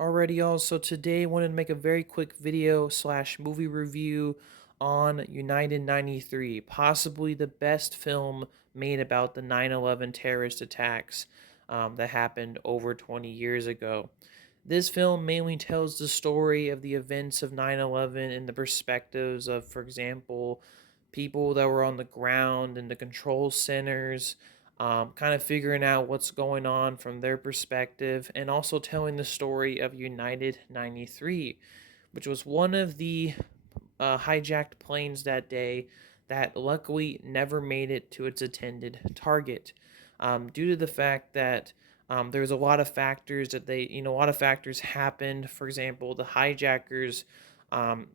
Alrighty, y'all. So today I wanted to make a very quick video slash movie review on United 93, possibly the best film made about the 9/11 terrorist attacks that happened over 20 years ago. This film mainly tells the story of the events of 9/11 and the perspectives of, for example, people that were on the ground and the control centers, kind of figuring out what's going on from their perspective, and also telling the story of United 93, which was one of the hijacked planes that day that luckily never made it to its intended target, due to the fact that there was a lot of factors that a lot of factors happened. For example, the hijackers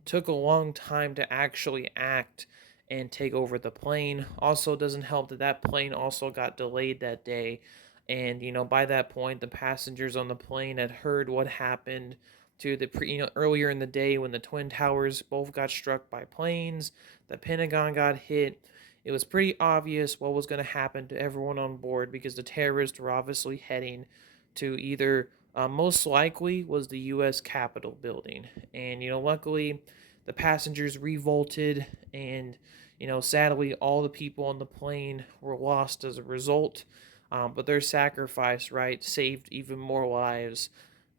took a long time to actually act and take over the plane. Also, doesn't help that that plane also got delayed that day. And, by that point, the passengers on the plane had heard what happened to earlier in the day when the Twin Towers both got struck by planes, the Pentagon got hit. It was pretty obvious what was going to happen to everyone on board because the terrorists were obviously heading to either, most likely, was the U.S. Capitol building. And, luckily, the passengers revolted, and, sadly, all the people on the plane were lost as a result. But their sacrifice, right, saved even more lives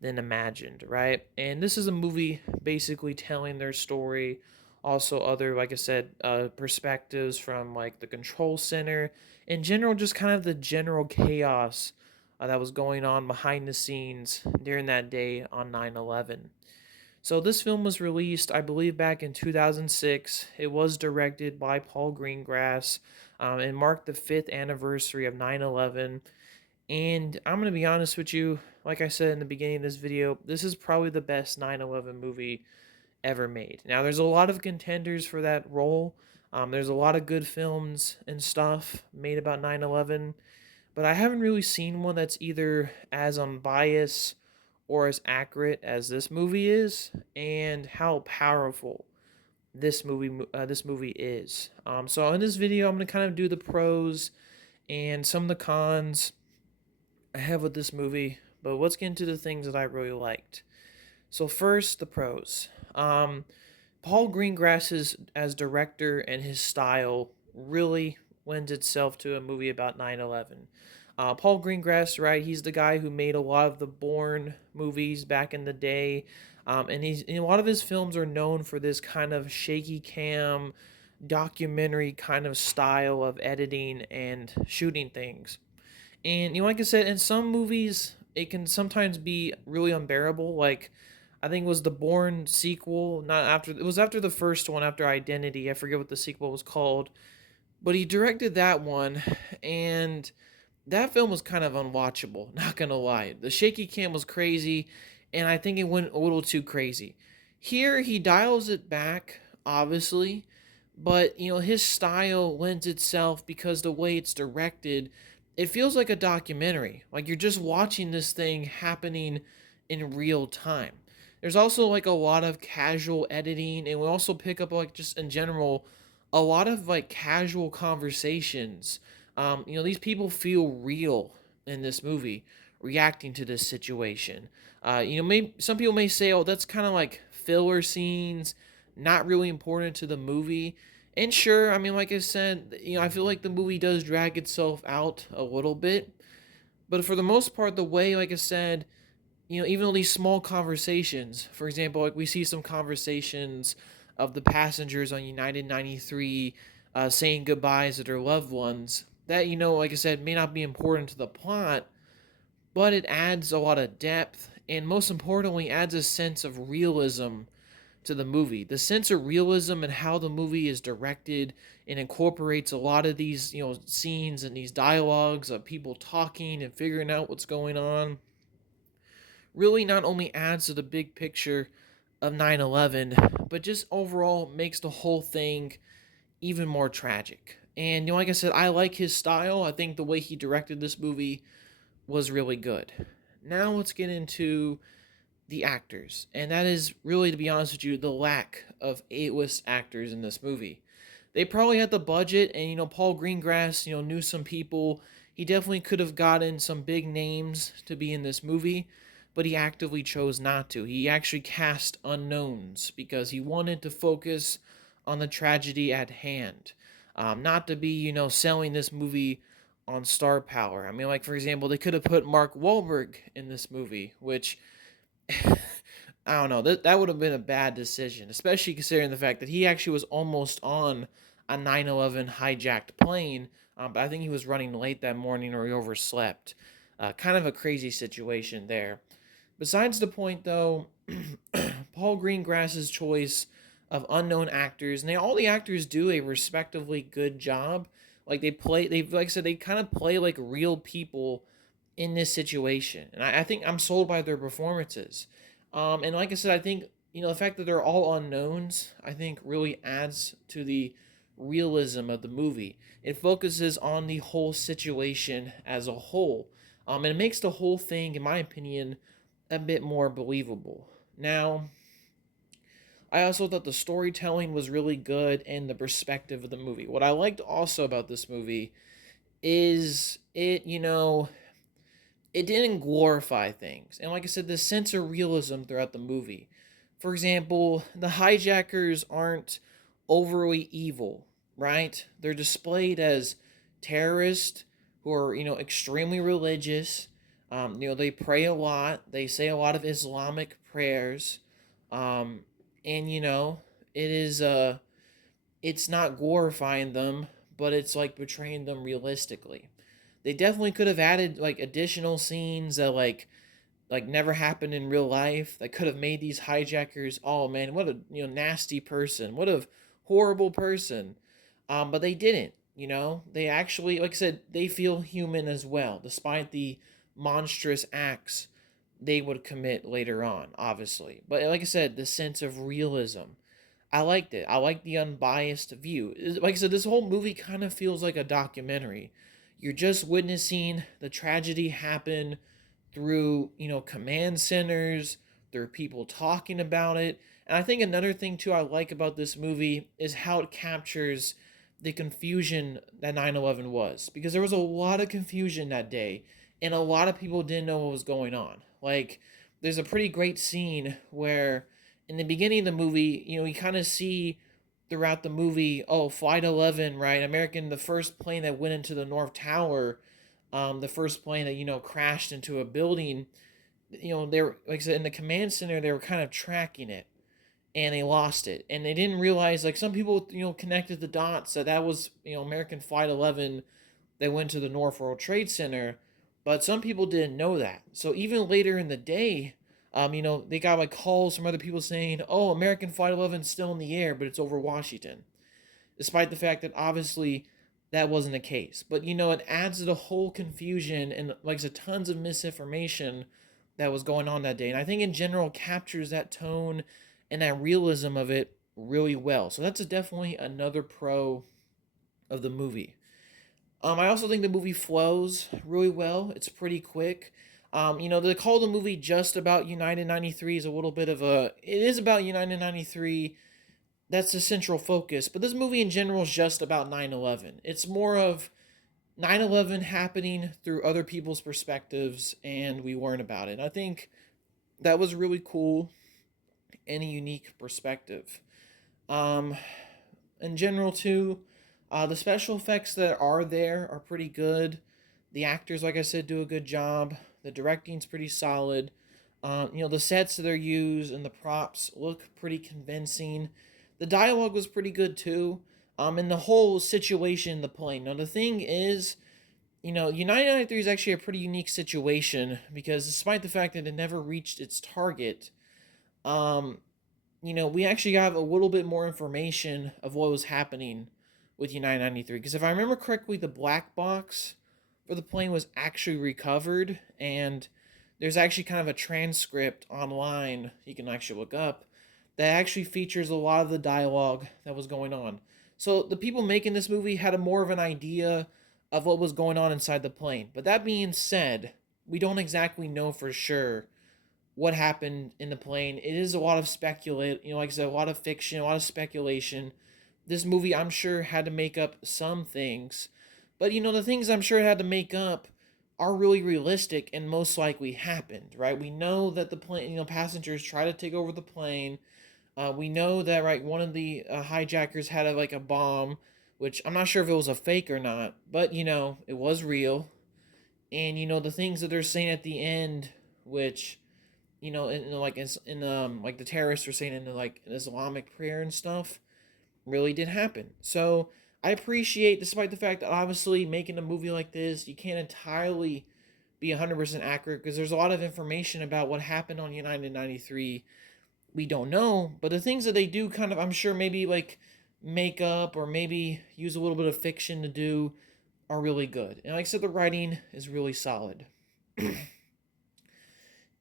than imagined, right? And this is a movie basically telling their story. Also, other, like I said, perspectives from like the control center. In general, just kind of the general chaos that was going on behind the scenes during that day on 9/11. So this film was released, I believe, back in 2006. It was directed by Paul Greengrass, and marked the fifth anniversary of 9/11. And I'm going to be honest with you, like I said in the beginning of this video, this is probably the best 9/11 movie ever made. Now, there's a lot of contenders for that role. There's a lot of good films and stuff made about 9/11, but I haven't really seen one that's either as unbiased or as accurate as this movie is, and how powerful this movie is. So in this video, I'm gonna kind of do the pros and some of the cons I have with this movie, but let's get into the things that I really liked. So first, the pros. Paul Greengrass's as director and his style really lends itself to a movie about 9/11. Paul Greengrass, right? He's the guy who made a lot of the Bourne movies back in the day, and a lot of his films are known for this kind of shaky cam, documentary kind of style of editing and shooting things. And like I said, in some movies, it can sometimes be really unbearable. Like, I think it was the Bourne sequel, not after it was after the first one, after Identity. I forget what the sequel was called, but he directed that one, and that film was kind of unwatchable. Not gonna lie, the shaky cam was crazy, and I think it went a little too crazy. Here, he dials it back, obviously, but his style lends itself because the way it's directed, it feels like a documentary. Like you're just watching this thing happening in real time. There's also like a lot of casual editing, and we also pick up like just in general a lot of like casual conversations. These people feel real in this movie, reacting to this situation. Maybe some people may say, "Oh, that's kind of like filler scenes, not really important to the movie." And sure, I mean, like I said, I feel like the movie does drag itself out a little bit, but for the most part, the way, like I said, even though these small conversations, for example, like we see some conversations of the passengers on United 93 saying goodbyes to their loved ones, that, like I said, may not be important to the plot, but it adds a lot of depth and most importantly adds a sense of realism to the movie. The sense of realism and how the movie is directed and incorporates a lot of these, scenes and these dialogues of people talking and figuring out what's going on really not only adds to the big picture of 9/11, but just overall makes the whole thing even more tragic. And like I said, I like his style. I think the way he directed this movie was really good. Now let's get into the actors. And that is really, to be honest with you, the lack of A-list actors in this movie. They probably had the budget, and Paul Greengrass, knew some people. He definitely could have gotten some big names to be in this movie, but he actively chose not to. He actually cast unknowns because he wanted to focus on the tragedy at hand, not to be, selling this movie on star power. I mean, like, for example, they could have put Mark Wahlberg in this movie, which I don't know. That would have been a bad decision, especially considering the fact that he actually was almost on a 9/11 hijacked plane, but I think he was running late that morning or he overslept. Kind of a crazy situation there. Besides the point, though, Paul Greengrass's choice of unknown actors, and all the actors do a respectively good job. Like like I said, they kind of play like real people in this situation, and I think I'm sold by their performances. And like I said, I think the fact that they're all unknowns, I think really adds to the realism of the movie. It focuses on the whole situation as a whole, and it makes the whole thing, in my opinion, a bit more believable. Now, I also thought the storytelling was really good and the perspective of the movie. What I liked also about this movie is it didn't glorify things. And like I said, the sense of realism throughout the movie. For example, the hijackers aren't overly evil, right? They're displayed as terrorists who are, extremely religious. They pray a lot. They say a lot of Islamic prayers. Um, and it is it's not glorifying them, but it's like portraying them realistically. They definitely could have added like additional scenes that never happened in real life that could have made these hijackers, oh man, what a nasty person, what a horrible person. But they didn't. They actually, like I said, they feel human as well, despite the monstrous acts they would commit later on, obviously. But like I said, the sense of realism, I liked it. I like the unbiased view. Like I said, this whole movie kind of feels like a documentary. You're just witnessing the tragedy happen through, command centers, through people talking about it. And I think another thing too I like about this movie is how it captures the confusion that 9/11 was, because there was a lot of confusion that day and a lot of people didn't know what was going on. Like there's a pretty great scene where in the beginning of the movie, you kind of see throughout the movie, oh, Flight 11, right? The first plane that went into the North Tower, the first plane that, crashed into a building, they were, like I said, in the command center, they were kind of tracking it and they lost it. And they didn't realize, like, some people, connected the dots that was, American Flight 11 that went to the North World Trade Center, but some people didn't know that. So even later in the day, they got like calls from other people saying, "Oh, American Flight 11 is still in the air, but it's over Washington," despite the fact that obviously that wasn't the case. But it adds to the whole confusion and like I said, tons of misinformation that was going on that day. And I think in general captures that tone and that realism of it really well. So that's definitely another pro of the movie. I also think the movie flows really well. It's pretty quick. To call the movie just about United 93 is a little bit of a. It is about United 93. That's the central focus. But this movie in general is just about 9/11. It's more of 9/11 happening through other people's perspectives, and we learn about it. And I think that was really cool and a unique perspective. Um, in general, too, the special effects that are there are pretty good. The actors, like I said, do a good job. The directing's pretty solid. The sets that are used and the props look pretty convincing. The dialogue was pretty good too. And the whole situation in the plane. Now the thing is, United 93 is actually a pretty unique situation because despite the fact that it never reached its target, um, we actually have a little bit more information of what was happening with United 93. Because if I remember correctly, the black box for the plane was actually recovered, and there's actually kind of a transcript online you can actually look up that actually features a lot of the dialogue that was going on. So the people making this movie had a more of an idea of what was going on inside the plane. But that being said, we don't exactly know for sure what happened in the plane. It is a lot of speculate, like I said, a lot of fiction, a lot of speculation. This movie, I'm sure, had to make up some things. But, the things I'm sure it had to make up are really realistic and most likely happened, right? We know that the plane, passengers try to take over the plane. We know that, right, one of the hijackers had like a bomb, which I'm not sure if it was a fake or not, but it was real. And the things that they're saying at the end, which like like the terrorists were saying in like an Islamic prayer and stuff, really did happen. So I appreciate, despite the fact that obviously making a movie like this, you can't entirely be 100% accurate because there's a lot of information about what happened on United 93 we don't know, but the things that they do kind of, I'm sure, maybe like make up or maybe use a little bit of fiction to do are really good. And like I said, the writing is really solid.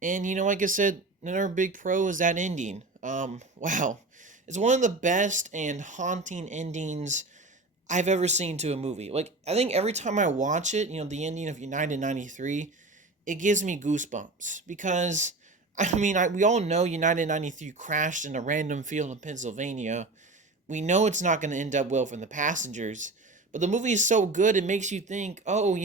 And like I said, another big pro is that ending. Wow. It's one of the best and haunting endings I've ever seen to a movie. Like, I think every time I watch it, the ending of United 93, it gives me goosebumps because I mean, we all know United 93 crashed in a random field in Pennsylvania. We know it's not going to end up well for the passengers, but the movie is so good it makes you think, oh,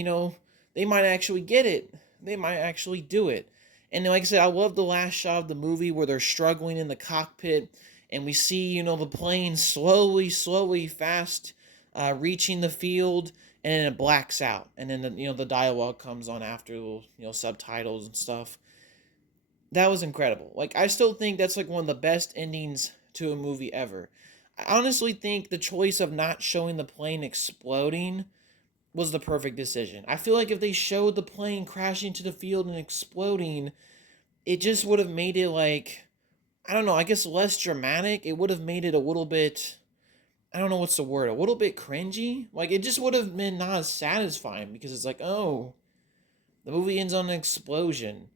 they might actually get it. They might actually do it. And like I said, I love the last shot of the movie where they're struggling in the cockpit and we see, the plane slowly, fast reaching the field, and then it blacks out. And then, the dialogue comes on after, subtitles and stuff. That was incredible. Like, I still think that's like one of the best endings to a movie ever. I honestly think the choice of not showing the plane exploding was the perfect decision. I feel like if they showed the plane crashing to the field and exploding, it just would have made it like, I don't know, I guess less dramatic. It would have made it a little bit, I don't know what's the word, a little bit cringy. Like, it just would have been not as satisfying because it's like, oh, the movie ends on an explosion.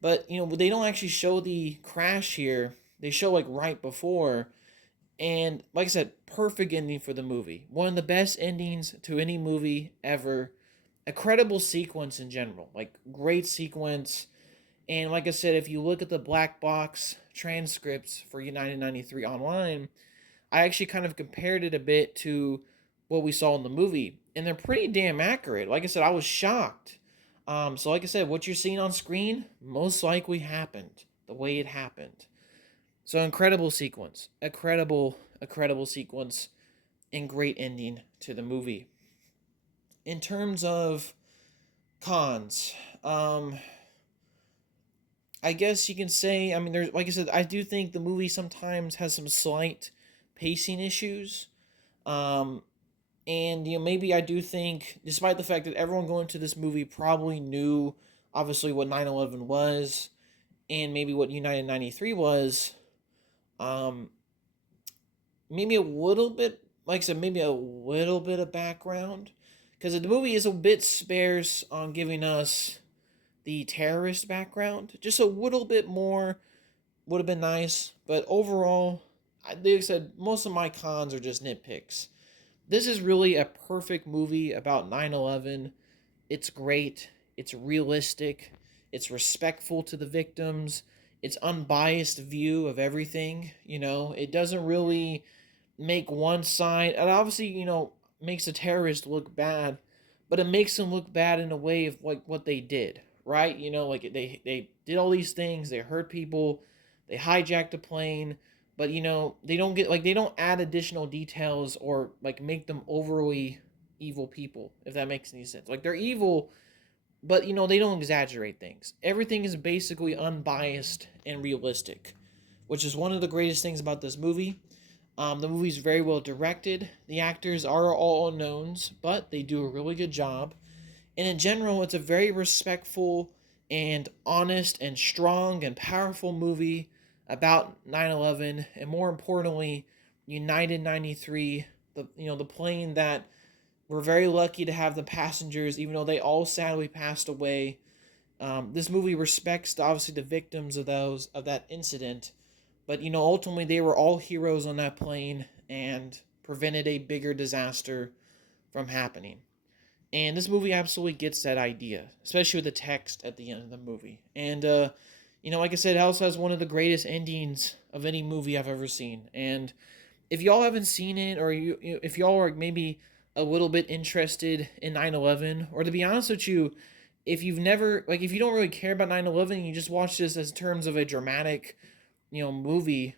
But, they don't actually show the crash here. They show, like, right before. And, like I said, perfect ending for the movie. One of the best endings to any movie ever. A credible sequence in general. Like, great sequence. And, like I said, if you look at the black box transcripts for United 93 online, I actually kind of compared it a bit to what we saw in the movie. And they're pretty damn accurate. Like I said, I was shocked. So like I said, what you're seeing on screen most likely happened the way it happened. So incredible sequence, a credible sequence, and great ending to the movie. In terms of cons, I guess you can say, I mean, there's, like I said, I do think the movie sometimes has some slight pacing issues. Um, and maybe I do think, despite the fact that everyone going to this movie probably knew, obviously, what 9/11 was, and maybe what United 93 was, um, maybe a little bit, like I said, maybe a little bit of background, because the movie is a bit sparse on giving us the terrorist background. Just a little bit more would have been nice, but overall, like I said, most of my cons are just nitpicks. This is really a perfect movie about 9/11. It's great, it's realistic, it's respectful to the victims, it's unbiased view of everything, It doesn't really make one side. It obviously, makes a terrorist look bad, but it makes them look bad in a way of like what they did, right? Like they did all these things, they hurt people, they hijacked a plane, but they don't get like they don't add additional details or like make them overly evil people, if that makes any sense. Like they're evil, but they don't exaggerate things. Everything is basically unbiased and realistic, which is one of the greatest things about this movie. The movie's very well directed. The actors are all unknowns, but they do a really good job. And in general, it's a very respectful and honest and strong and powerful movie about 9/11 and more importantly, United 93, the plane that we're very lucky to have the passengers, even though they all sadly passed away. This movie respects obviously the victims of that incident, but ultimately they were all heroes on that plane and prevented a bigger disaster from happening. And this movie absolutely gets that idea, especially with the text at the end of the movie. And like I said, it also has one of the greatest endings of any movie I've ever seen. And if y'all haven't seen it, or if y'all are maybe a little bit interested in 9/11, or to be honest with you, if you've never, like, if you don't really care about 9/11, you just watch this as terms of a dramatic, movie,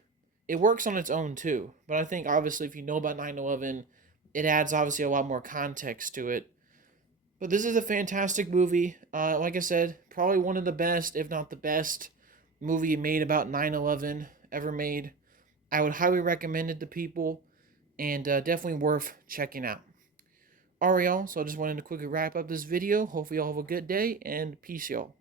it works on its own too. But I think obviously if you know about 9/11, it adds obviously a lot more context to it. But this is a fantastic movie. Like I said, probably one of the best, if not the best, movie made about 9/11 ever made. I would highly recommend it to people, and definitely worth checking out. Alright, y'all, so I just wanted to quickly wrap up this video. Hopefully y'all have a good day, and peace, y'all.